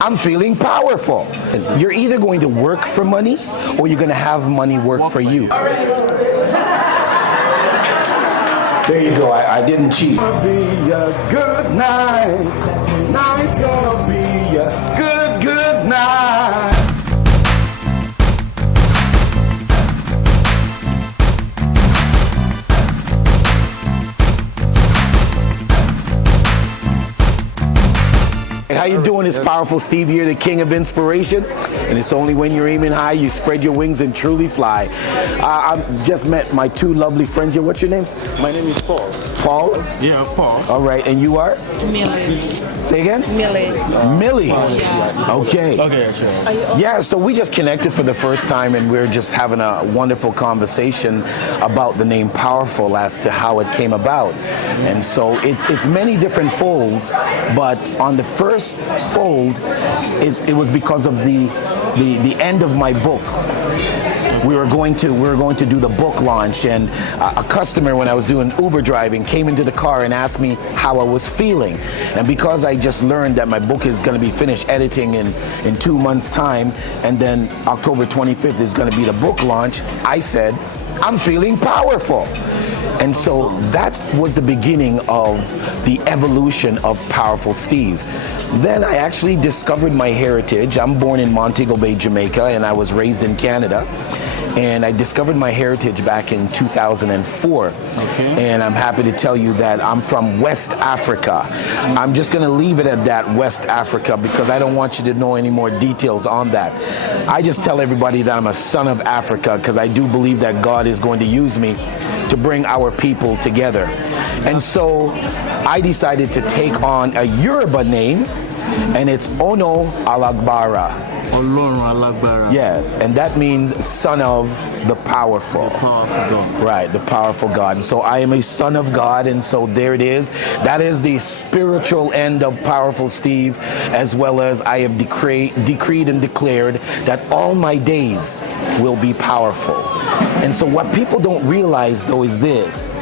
I'm feeling powerful. You're either going to work for money or you're going to have money work for you. There you go. I didn't cheat. It's gonna be a good night. Now it's gonna be a good night. How you doing? It's Powerful Steve here, the king of inspiration. And it's only when you're aiming high, you spread your wings and truly fly. I've just met my two lovely friends here. What's your names? My name is Paul. Paul? Yeah, Paul. All right, and you are? Millie. Say again? Millie. Millie. Yeah. Okay. Okay, sure. Yeah, so we just connected for the first time and we're just having a wonderful conversation about the name Powerful as to how it came about. And so it's many different folds, but on the first fold, it was because of the end of my book. We were going to do the book launch, and a customer, when I was doing Uber driving, came into the car and asked me how I was feeling. And because I just learned that my book is going to be finished editing in 2 months' time, and then October 25th is going to be the book launch, I said, I'm feeling powerful. And so that was the beginning of the evolution of Powerful Steve. Then I actually discovered my heritage. I'm born in Montego Bay, Jamaica, and I was raised in Canada. And I discovered my heritage back in 2004. Okay. And I'm happy to tell you that I'm from West Africa. I'm just going to leave it at that, West Africa, because I don't want you to know any more details on that. I just tell everybody that I'm a son of Africa because I do believe that God is going to use me to bring our people together. And so I decided to take on a Yoruba name, and it's Ono Alagbara. Yes, and that means son of the powerful. The powerful God. Right, the powerful God. And so I am a son of God, and so there it is. That is the spiritual end of Powerful Steve, as well as I have decreed and declared that all my days will be powerful. And so what people don't realize, though, is this.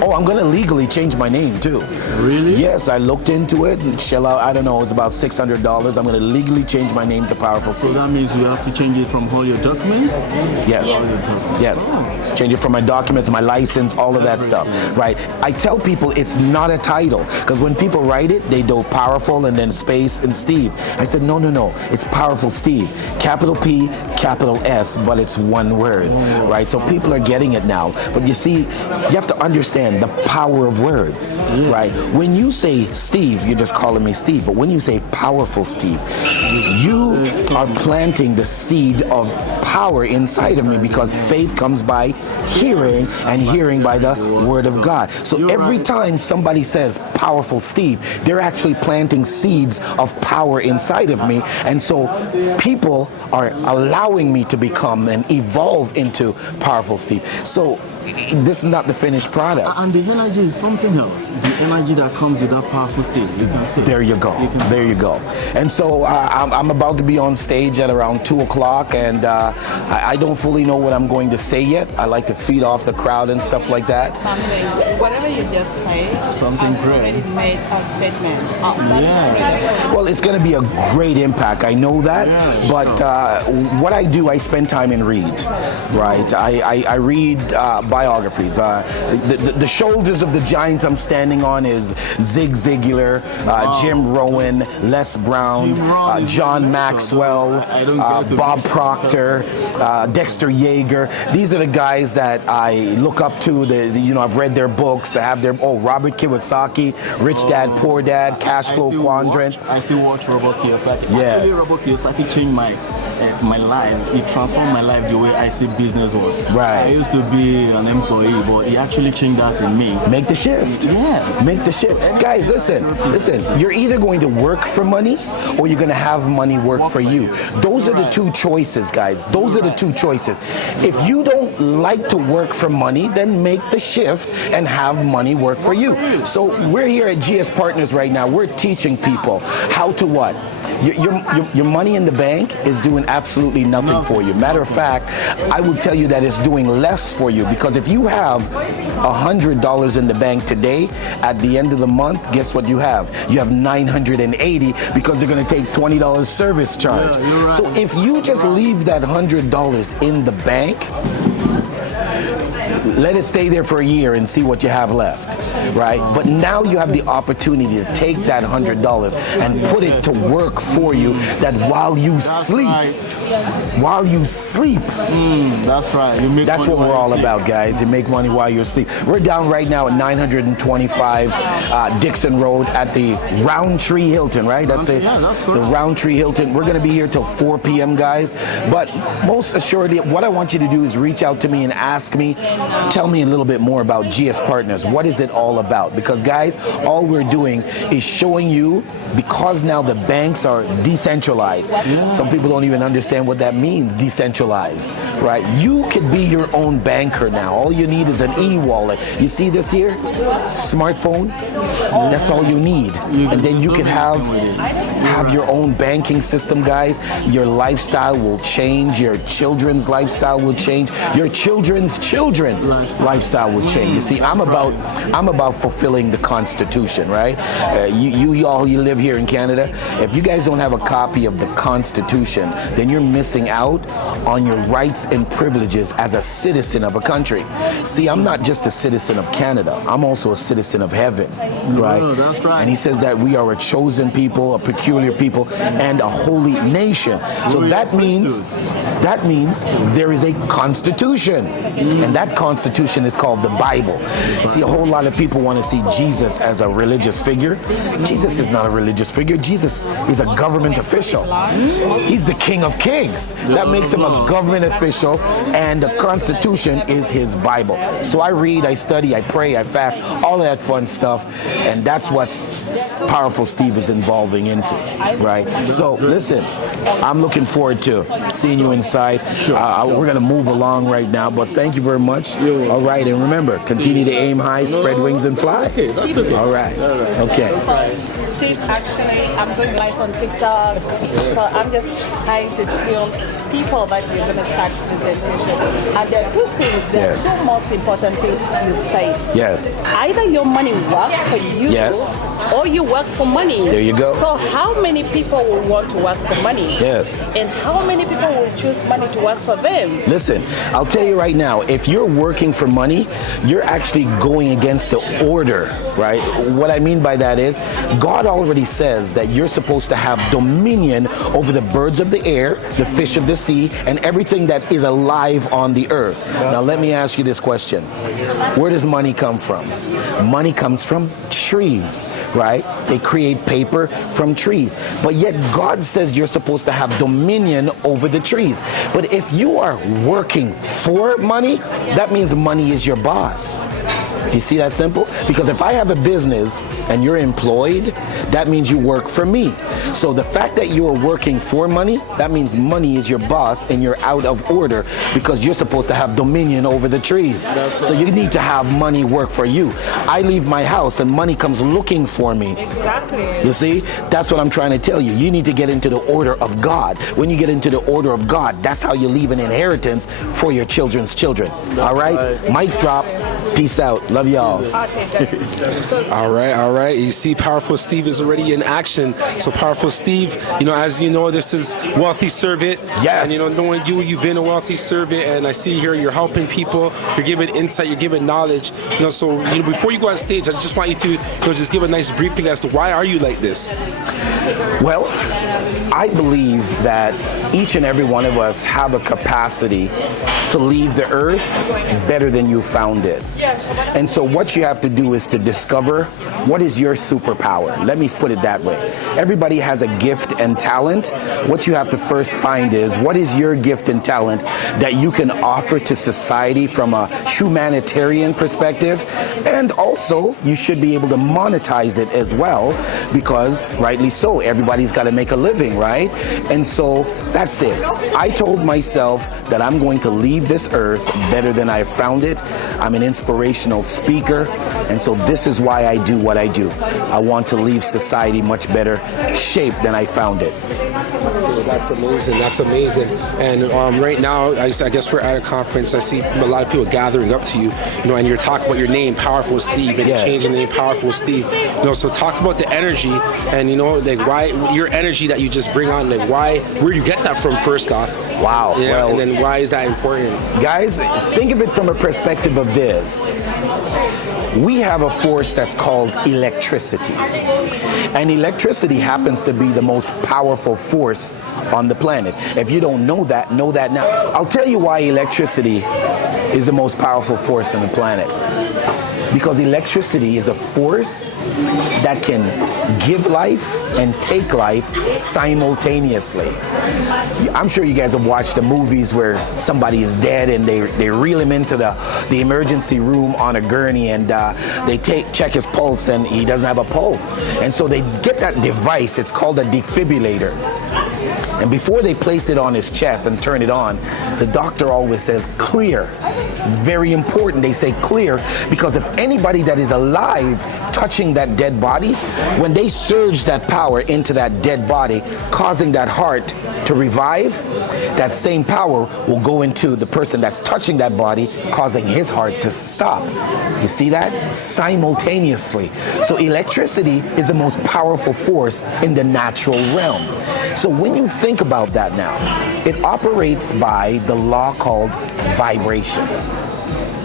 Oh, I'm going to legally change my name, too. Really? Yes, I looked into it and shell out, I don't know, it's about $600. I'm going to legally change my name to Powerful Steve. So that means you have to change it from all your documents? Yes. Yes. Change it from my documents, my license, all of that stuff. Right. I tell people it's not a title, because when people write it, they do Powerful and then space and Steve. I said, no. It's Powerful Steve. Capital P, capital S, but it's one word. Right. So people are getting it now. But you see, you have to understand the power of words. Right. When you say Steve, you're just calling me Steve. But when you say Powerful Steve, you are planting the seed of power inside of me, because faith comes by hearing, and hearing by the word of God. So every time somebody says Powerful Steve, they're actually planting seeds of power inside of me. And so people are allowing me to become and evolve into Powerful Steve. So this is not the finished product. And the energy is something else. The energy that comes with that Powerful Steve, you can see. There you go. There you go. And so I'm about to be on stage at around 2 o'clock, and I don't fully know what I'm going to say yet. I like to feed off the crowd and stuff like that. Something, whatever you just say, something has already made a statement. Well, it's going to be a great impact. I know that. Yeah, but what I do, I spend time and read. Right. I read biographies. The shoulders of the giants I'm standing on is Zig Ziglar, Jim Rohn, Les Brown, John Maxwell, Bob Proctor, Dexter Yeager. These are the guys that I look up to. I've read their books. I have Robert Kiyosaki, Rich Dad, Poor Dad, Cash Flow Quadrant. I still watch Robert Kiyosaki. Yes. Actually, Robert Kiyosaki changed my life. It transformed my life the way I see business work. Right. I used to be an employee, but he actually changed that in me. Make the shift. Yeah. Make the shift. Guys, listen. You're either going to work for money or you're going to have money work for you. Those are the two choices, guys. Those are the two choices. If you don't like to work for money, then make the shift and have money work for you. So we're here at GS Partners right now. We're teaching people how to what? Your money in the bank is doing absolutely nothing for you. Matter of fact, I would tell you that it's doing less for you, because if you have $100 in the bank today, at the end of the month, guess what you have? You have $980, because they're going to take $20 service charge. Yeah, right. So if you just leave that $100 in the bank, let it stay there for a year and see what you have left, right? But now you have the opportunity to take that $100 and put it to work for you, that while you sleep, That's right. You make that's money what we're while all you sleep. about, guys. You make money while you're asleep. We're down right now at 925 Dixon Road at the Roundtree Hilton, right? That's it. Yeah, that's The correct. Roundtree Hilton. We're going to be here till 4 p.m., guys. But most assuredly, what I want you to do is reach out to me and ask me, tell me a little bit more about GS Partners. What is it all about? Because, guys, all we're doing is showing you, because now the banks are decentralized. Some people don't even understand what that means, decentralized, right? You could be your own banker now. All you need is an e-wallet. You see this here? Smartphone? That's all you need. And then you can have your own banking system, guys. Your lifestyle will change. Your children's lifestyle will change. Your children's lifestyle will change. You see, I'm about fulfilling the Constitution, right? You live here in Canada. If you guys don't have a copy of the Constitution, then you're missing out on your rights and privileges as a citizen of a country. See, I'm not just a citizen of Canada. I'm also a citizen of heaven, right? Oh, that's right. And he says that we are a chosen people, a peculiar people, and a holy nation. So that means there is a constitution, and that constitution is called the Bible. See, a whole lot of people want to see Jesus as a religious figure. Jesus is not a religious figure. Jesus is a government official. He's the King of Kings. That makes him a government official, and the Constitution is his Bible. So I read, I study, I pray, I fast, all of that fun stuff, and that's what Powerful Steve is involving into, right? So listen, I'm looking forward to seeing you inside. We're going to move along right now, but thank you very much. All right, and remember, continue to aim high, spread wings, and fly. That's okay. All right. Okay. So, Steve, actually, I'm going live on TikTok, so I'm just trying to tell people that we're going to start presentation. And there are two things, there Yes. are two most important things you say. Yes. Either your money works for you, Yes. or you work for money. There you go. So how many people will want to work for money? Yes. And how many people will choose money to work for them? Listen, I'll tell you right now, if you're working for money, you're actually going against the order, right? What I mean by that is, God already says that you're supposed to have dominion over the birds of the air, the fish of the sea, and everything that is alive on the earth. Now let me ask you this question. Where does money come from? Money comes from trees, right? They create paper from trees. But yet God says you're supposed to have dominion over the trees. But if you are working for money, that means money is your boss. Do you see that simple? Because if I have a business and you're employed, that means you work for me. So the fact that you're working for money, that means money is your boss and you're out of order, because you're supposed to have dominion over the trees. So you need to have money work for you. I leave my house and money comes looking for me. Exactly. You see, that's what I'm trying to tell you. You need to get into the order of God. When you get into the order of God, that's how you leave an inheritance for your children's children. All right? Mic drop. Peace out. Love y'all. All right. You see, Powerful Steve is already in action. So, Powerful Steve, as you know, this is Wealthy Servant. Yes. And, knowing you've been a wealthy servant, and I see here you're helping people, you're giving insight, you're giving knowledge. So, before you go on stage, I just want you to just give a nice briefing as to why are you like this? Well, I believe that each and every one of us have a capacity to leave the earth better than you found it. And so what you have to do is to discover what is your superpower. Let me put it that way. Everybody has a gift and talent. What you have to first find is, what is your gift and talent that you can offer to society from a humanitarian perspective? And also, you should be able to monetize it as well, because rightly so, everybody's got to make a living, right? And so That's it. I told myself that I'm going to leave this earth better than I found it. I'm an inspirational speaker, and so this is why I do what I do. I want to leave society much better shape than I found it. Yeah, that's amazing. That's amazing. And right now, I guess we're at a conference. I see a lot of people gathering up to you, and you're talking about your name, PowerfulSteve, and Yes. changing the name PowerfulSteve. So talk about the energy, and like why your energy that you just bring on, like where you get that from first off. Wow. Yeah, Well, and then why is that important? guys, think of it from a perspective of this. We have a force that's called electricity. And electricity happens to be the most powerful force on the planet. If you don't know that now. I'll tell you why electricity is the most powerful force on the planet. Because electricity is a force that can give life and take life simultaneously. I'm sure you guys have watched the movies where somebody is dead and they reel him into the emergency room on a gurney, and they check his pulse and he doesn't have a pulse. And so they get that device, it's called a defibrillator. And before they place it on his chest and turn it on, the doctor always says clear. It's very important they say clear, because if anybody that is alive touching that dead body, when they surge that power into that dead body, causing that heart to revive, that same power will go into the person that's touching that body, causing his heart to stop. You see that? Simultaneously. So electricity is the most powerful force in the natural realm. So when you think about that now, it operates by the law called vibration.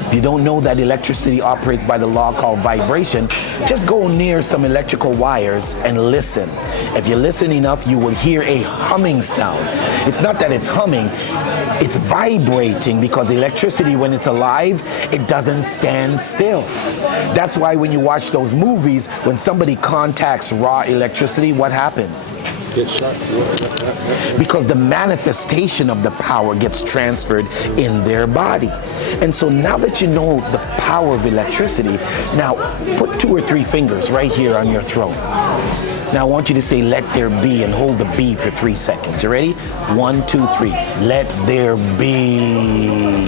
If you don't know that electricity operates by the law called vibration, just go near some electrical wires and listen. If you listen enough, you will hear a humming sound. It's not that it's humming, it's vibrating, because electricity, when it's alive, it doesn't stand still. That's why when you watch those movies, when somebody contacts raw electricity, what happens? Get shot. Because the manifestation of the power gets transferred in their body. And so now that you know the power of electricity, now put 2 or 3 fingers right here on your throat. Now I want you to say, let there be, and hold the B for 3 seconds. You ready? 1, 2, 3. Let there be.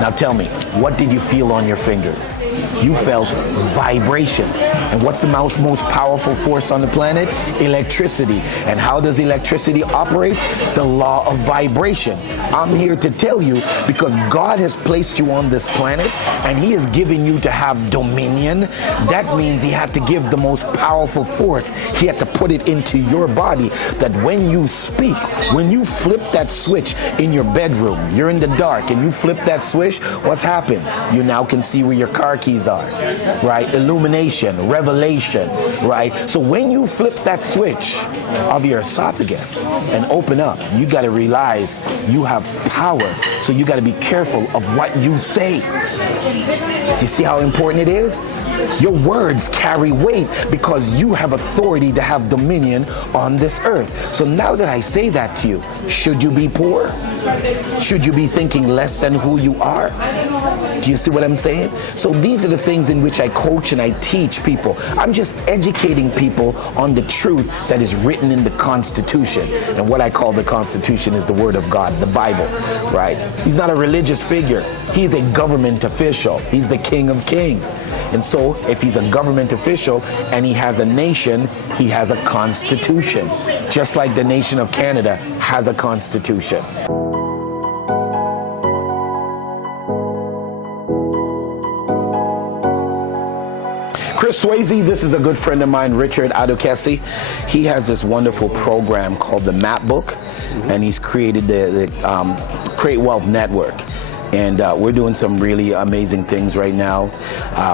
Now tell me, what did you feel on your fingers? You felt vibrations. And what's the most powerful force on the planet? Electricity. And how does electricity operate? The law of vibration. I'm here to tell you, because God has placed you on this planet and He has given you to have dominion. That means He had to give the most powerful force. He had to put it into your body, that when you speak, when you flip that switch in your bedroom, you're in the dark and you flip that switch, what's happened? You now can see where your car keys are, right? Illumination, revelation, right? So when you flip that switch of your esophagus and open up, you got to realize you have power. So you got to be careful of what you say. You see how important it is? Your words carry weight because you have authority to have dominion on this earth. So now that I say that to you, should you be poor? Should you be thinking less than who you are? Do you see what I'm saying? So these are the things in which I coach and I teach people. I'm just educating people on the truth that is written in the Constitution. And what I call the Constitution is the Word of God, the Bible, right? He's not a religious figure. He's a government official. He's the King of Kings. And so if he's a government official and he has a nation, he has a constitution, just like the nation of Canada has a constitution. Chris Swayze, this is a good friend of mine, Richard Adokesi. He has this wonderful program called the Map Book, and he's created the Create Wealth Network. And we're doing some really amazing things right now.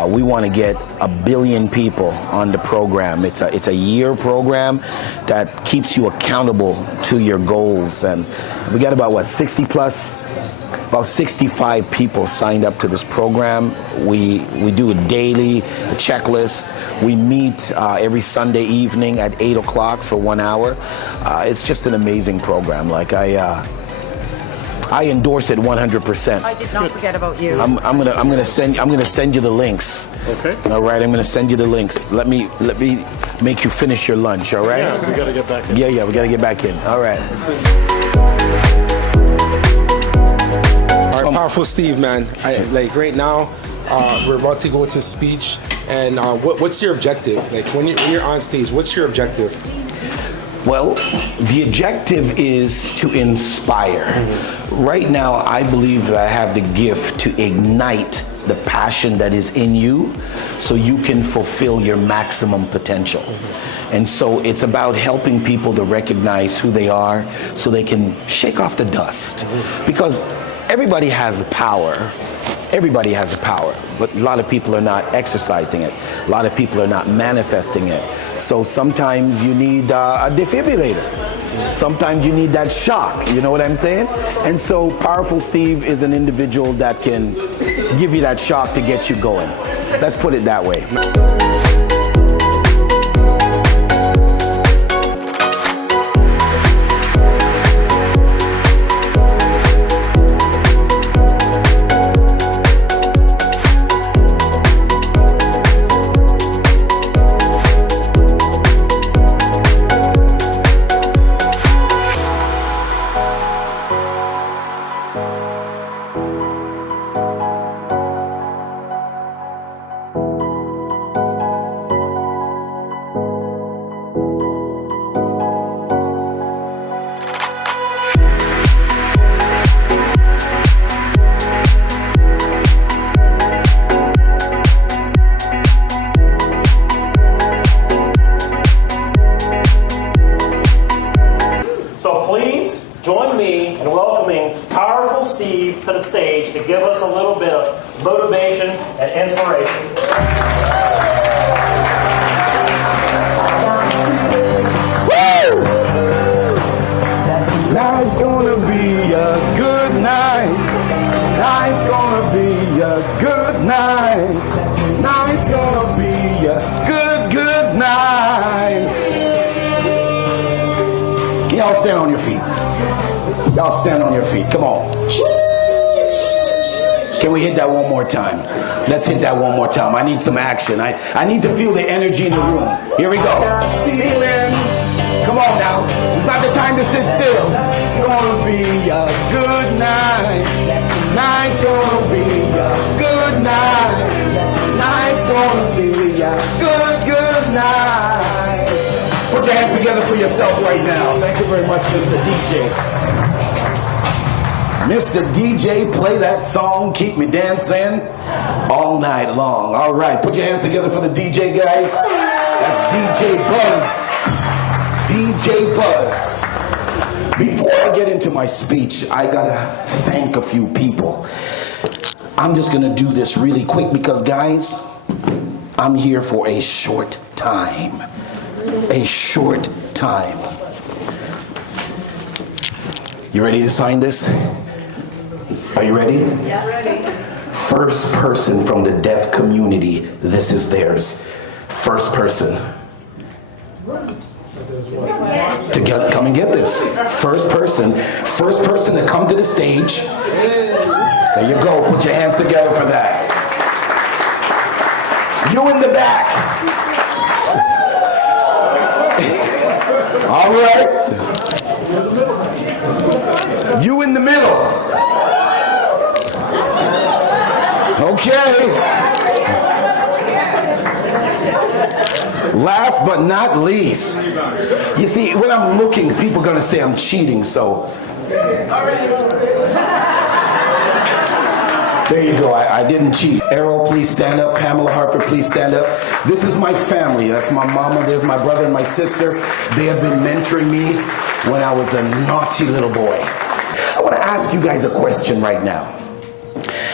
We want to get 1 billion people on the program. It's a year program that keeps you accountable to your goals. And we got about 65 people signed up to this program. We do a daily checklist. We meet every Sunday evening at 8 o'clock for 1 hour. It's just an amazing program. Like I endorse it 100%. I did not forget about you. I'm gonna send you the links. Okay. All right, I'm gonna send you the links. Let me make you finish your lunch, all right? Yeah, we got to get back in. Yeah, we got to get back in. All right. All right, Powerful Steve, man. Like right now, we're about to go to speech, and what's your objective? Like when you're on stage, what's your objective? Well, the objective is to inspire. Right now, I believe that I have the gift to ignite the passion that is in you so you can fulfill your maximum potential. And so it's about helping people to recognize who they are so they can shake off the dust. Because everybody has power. Everybody has a power, but a lot of people are not exercising it. A lot of people are not manifesting it. So sometimes you need a defibrillator. Sometimes you need that shock, you know what I'm saying? And so Powerful Steve is an individual that can give you that shock to get you going. Let's put it that way. Join me in welcoming Powerful Steve to the stage to give us a little bit of motivation and inspiration. Now it's gonna be a good night. Now it's gonna be a good night. Now it's gonna be a good night. Can y'all stand on your feet? Y'all stand on your feet. Come on. Can we hit that one more time? Let's hit that one more time. I need some action. I need to feel the energy in the room. Here we go. Feeling. Come on now. It's not the time to sit still. It's gonna be a good night. Night's gonna be a good night. Night's gonna be a good night. Put your hands together for yourself right now. Thank you very much, Mr. DJ. Mr. DJ, play that song, Keep Me Dancing, all night long. All right, put your hands together for the DJ, guys. That's DJ Buzz. DJ Buzz. Before I get into my speech, I gotta thank a few people. I'm just gonna do this really quick because, guys, I'm here for a short time. A short time. You ready to sign this? Are you ready? Yeah, ready. First person from the deaf community, this is theirs. First person. Come and get this. First person to come to the stage. There you go. Put your hands together for that. You in the back. All right. You in the middle. Okay. Last but not least. You see, when I'm looking, people are going to say I'm cheating, so. There you go. I didn't cheat. Errol, please stand up. Pamela Harper, please stand up. This is my family. That's my mama. There's my brother and my sister. They have been mentoring me when I was a naughty little boy. I want to ask you guys a question right now.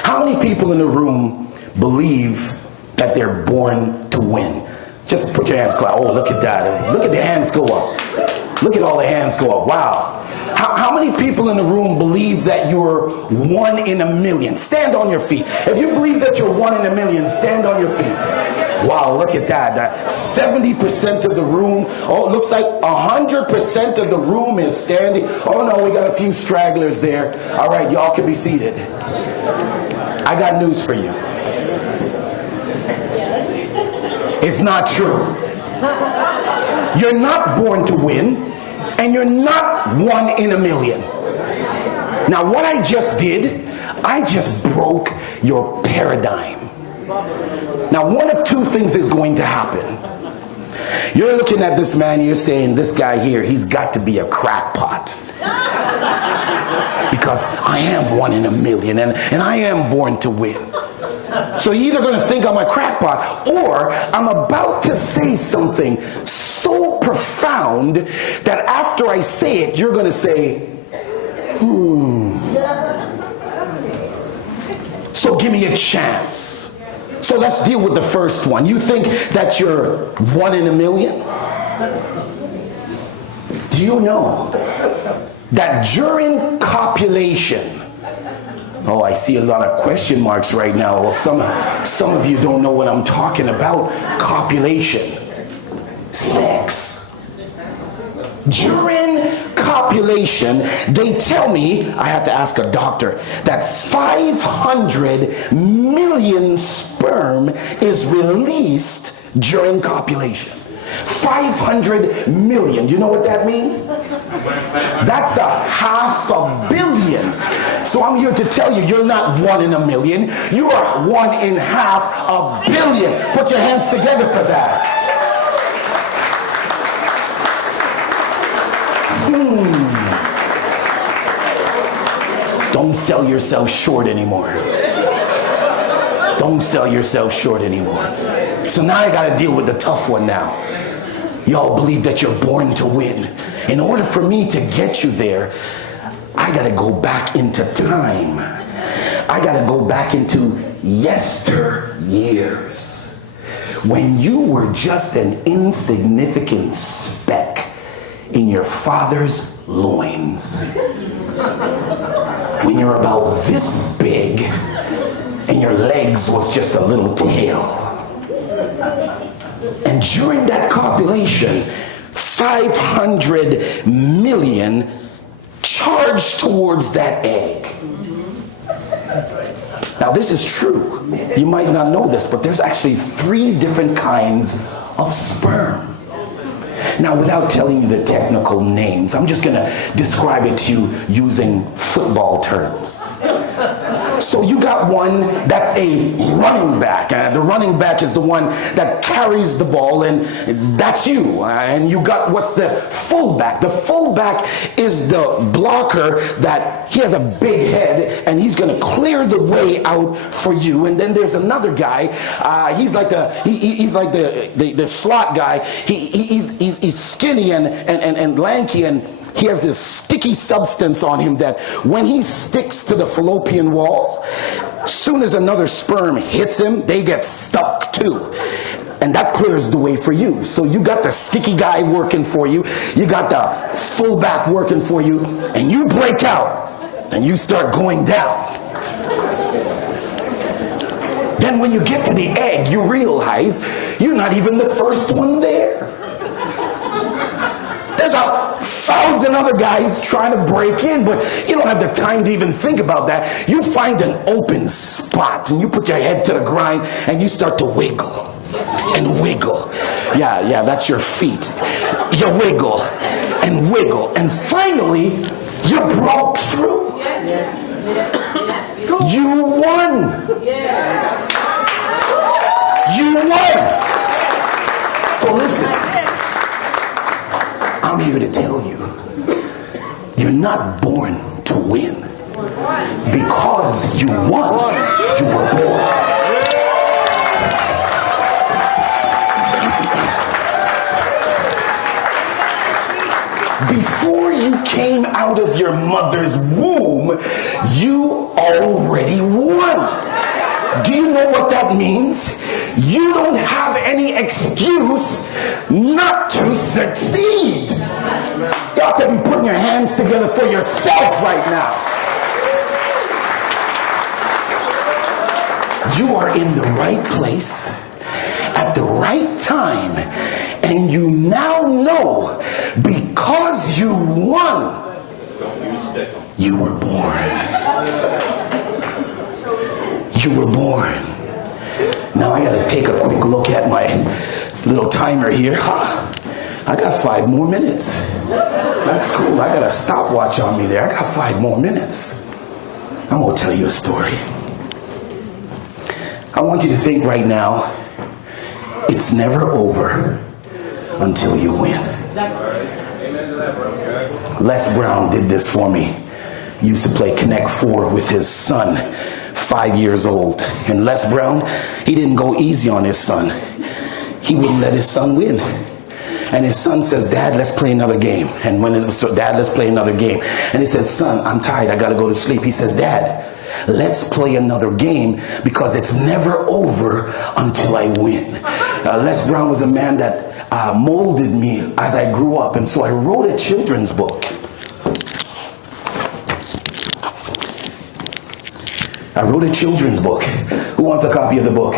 How many people in the room believe that they're born to win? Just put your hands cloud. Oh, look at that. Look at the hands go up. Look at all the hands go up. Wow. How many people in the room believe that you're 1 in a million? Stand on your feet. If you believe that you're 1 in a million, stand on your feet. Wow, look at that. 70% of the room. Oh, it looks like 100% of the room is standing. Oh no, we got a few stragglers there. All right, y'all can be seated. I got news for you. It's not true. You're not born to win, and you're not 1 in a million. Now, what I just did, I just broke your paradigm. Now, one of two things is going to happen. You're looking at this man, you're saying, this guy here, he's got to be a crackpot. Because I am 1 in a million, and I am born to win. So you're either going to think I'm a crackpot, or I'm about to say something so profound that after I say it, you're going to say, So give me a chance. So let's deal with the first one. You think that you're 1 in a million? Do you know that during copulation, oh, I see a lot of question marks right now. Well, some of you don't know what I'm talking about. Copulation. Sex. During copulation, they tell me, I have to ask a doctor, that 500 million sperm is released during copulation. 500 million. You know what that means? That's 500 million. So I'm here to tell you, you're not 1 in a million. You are 1 in 500 million. Put your hands together for that. Don't sell yourself short anymore. Don't sell yourself short anymore. So now I got to deal with the tough one now. Y'all believe that you're born to win. In order for me to get you there, I got to go back into time. I got to go back into yesteryears, when you were just an insignificant speck in your father's loins. When you're about this big and your legs was just a little tail. And during that copulation, 500 million charged towards that egg. Now this is true. You might not know this, but there's actually 3 different kinds of sperm. Now, without telling you the technical names, I'm just going to describe it to you using football terms. So you got one that's a running back. The running back is the one that carries the ball, and that's you. And you got what's the fullback. The fullback is the blocker that he has a big head, and he's going to clear the way out for you. And then there's another guy. He's like the slot guy. He's skinny and lanky, and he has this sticky substance on him that when he sticks to the fallopian wall, soon as another sperm hits him, they get stuck too. And that clears the way for you. So you got the sticky guy working for you, you got the fullback working for you, and you break out and you start going down. Then when you get to the egg, you realize you're not even the first one there. There's 1,000 other guys trying to break in, but you don't have the time to even think about that. You find an open spot and you put your head to the grind and you start to wiggle and wiggle. Yeah, that's your feet. You wiggle and wiggle, and finally you broke through. You won. You won. So listen. I'm here to tell you, you're not born to win. Because you won, you were born. Before you came out of your mother's womb, you already won. Do you know what that means? You don't have any excuse not to succeed. You ought to be putting your hands together for yourself right now. You are in the right place at the right time, and you now know, because you won, you were born. You were born. Now I gotta take a quick look at my little timer here. I got 5 more minutes. That's cool. I got a stopwatch on me there. I got 5 more minutes. I'm going to tell you a story. I want you to think right now, it's never over until you win. Les Brown did this for me. He used to play Connect 4 with his son, 5 years old. And Les Brown, he didn't go easy on his son. He wouldn't let his son win. And his son says, Dad, let's play another game. And when it was, Dad, let's play another game. And he says, son, I'm tired. I got to go to sleep. He says, Dad, let's play another game because it's never over until I win. Les Brown was a man that molded me as I grew up. And so I wrote a children's book. I wrote a children's book. Who wants a copy of the book?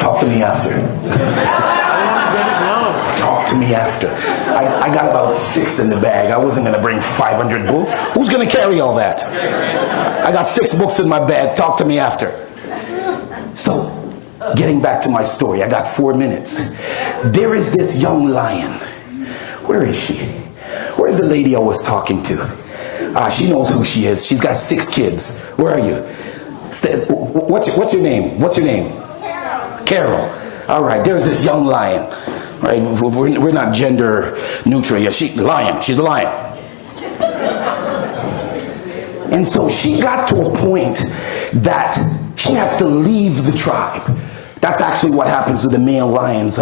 Talk to me after. Talk to me after. I got about 6 in the bag. I wasn't going to bring 500 books. Who's going to carry all that? I got 6 books in my bag. Talk to me after. So, getting back to my story, I got 4 minutes. There is this young lion. Where is she? Where's the lady I was talking to? She knows who she is. She's got 6 kids. Where are you? What's your name? What's your name? Carol. All right, there's this young lion. Right? We're not gender neutral. Yeah, she's a lion. She's a lion. And so she got to a point that she has to leave the tribe. That's actually what happens with the male lions.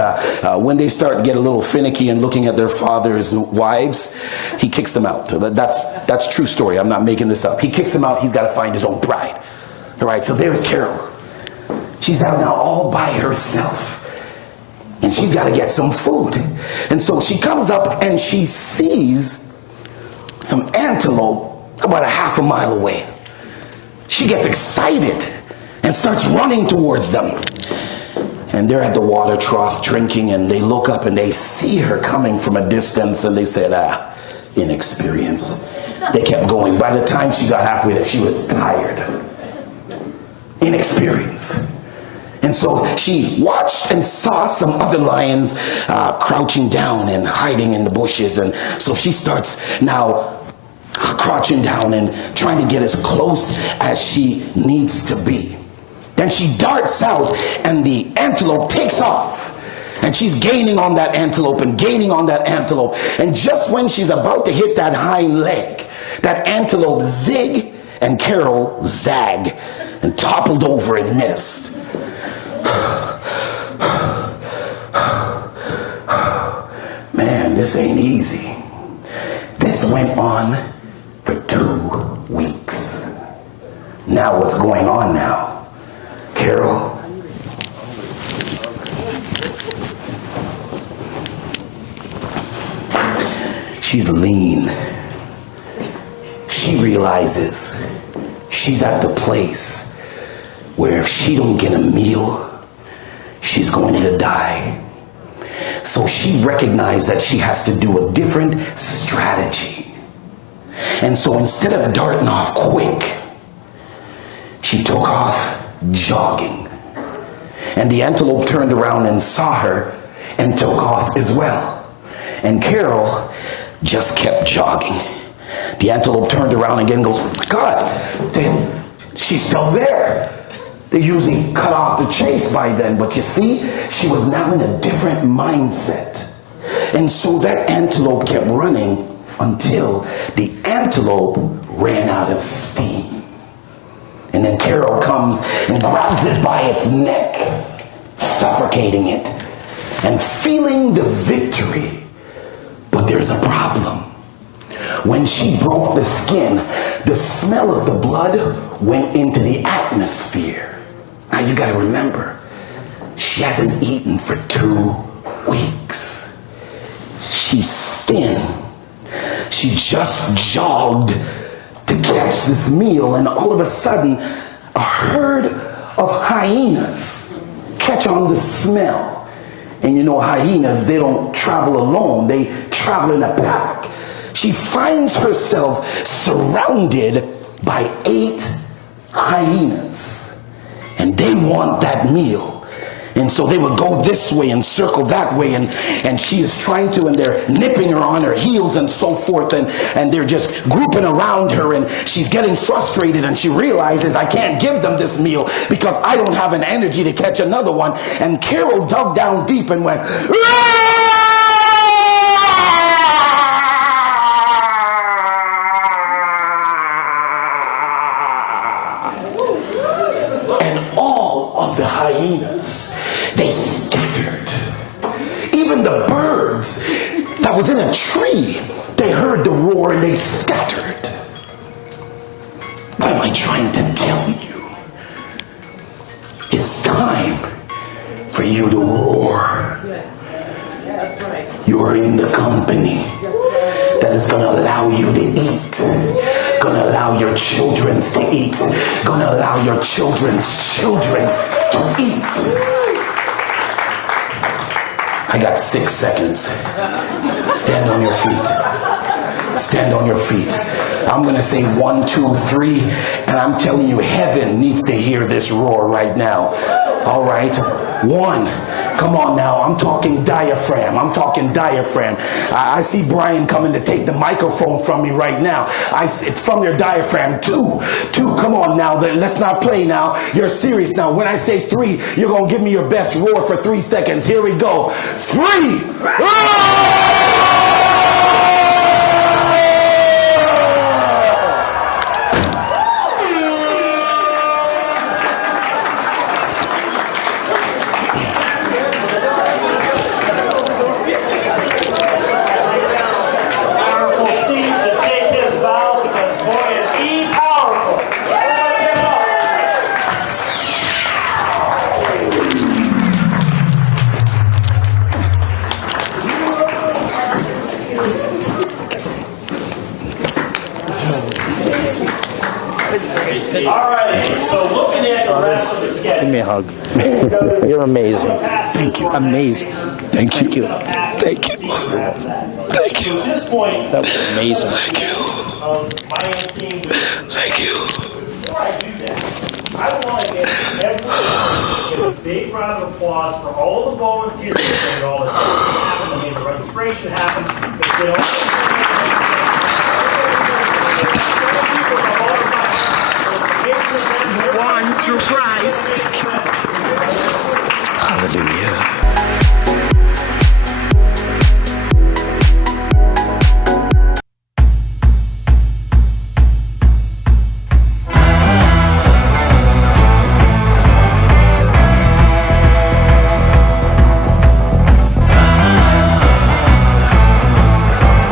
When they start to get a little finicky and looking at their father's wives, he kicks them out. That's true story. I'm not making this up. He kicks them out. He's got to find his own bride. All right, so there's Carol. She's out now all by herself. And she's got to get some food. And so she comes up and she sees some antelope about a half a mile away. She gets excited and starts running towards them. And they're at the water trough drinking, and they look up and they see her coming from a distance, and they said, inexperience. They kept going. By the time she got halfway there, she was tired. Inexperience. And so she watched and saw some other lions crouching down and hiding in the bushes. And so she starts now crouching down and trying to get as close as she needs to be. Then she darts out and the antelope takes off. And she's gaining on that antelope and gaining on that antelope. And just when she's about to hit that hind leg, that antelope zig and Carol zag and toppled over and missed. Man, this ain't easy. This went on for 2 weeks. Now what's going on now? Carol, she's lean. She realizes she's at the place where if she don't get a meal, she's going to die. So she recognized that she has to do a different strategy. And so instead of darting off quick, she took off jogging. And the antelope turned around and saw her and took off as well. And Carol just kept jogging. The antelope turned around again and goes, oh my God, she's still there. They usually cut off the chase by then, but you see, she was now in a different mindset. And so that antelope kept running until the antelope ran out of steam. And then Carol comes and grabs it by its neck, suffocating it, and feeling the victory. But there's a problem. When she broke the skin, the smell of the blood went into the atmosphere. Now you gotta remember, she hasn't eaten for 2 weeks. She's thin. She just jogged to catch this meal, and all of a sudden, a herd of hyenas catch on the smell. And you know, hyenas, they don't travel alone. They travel in a pack. She finds herself surrounded by 8 hyenas. And they want that meal. And so they would go this way and circle that way, and she is trying to, and they're nipping her on her heels and so forth, and they're just grouping around her, and she's getting frustrated, and she realizes, I can't give them this meal because I don't have an energy to catch another one. And Carol dug down deep and went, and all of the hyenas, they scattered. Even the birds that was in a tree, they heard the roar and they scattered. What am I trying to tell you? It's time for you to roar. You are in the company that is going to allow you to eat, going to allow your children to eat, going to allow your children's children to eat. I got 6 seconds. Stand on your feet. Stand on your feet. I'm going to say 1, 2, 3, and I'm telling you, heaven needs to hear this roar right now. All right? 1. Come on now. I'm talking diaphragm. I'm talking diaphragm. I see Brian coming to take the microphone from me right now. It's from your diaphragm. 2. Come on now. Let's not play now. You're serious now. When I say 3, you're going to give me your best roar for 3 seconds. Here we go. 3. Alrighty, so looking at the rest of the schedule. Give me a hug. You're amazing. Thank you. Amazing. Thank you. Thank you. Thank you. So at this point, that was amazing. Thank you. Thank you. Before I do that, I want to get everyone give a big round of applause for all the volunteers and all the things that happened. I mean, the registration happened.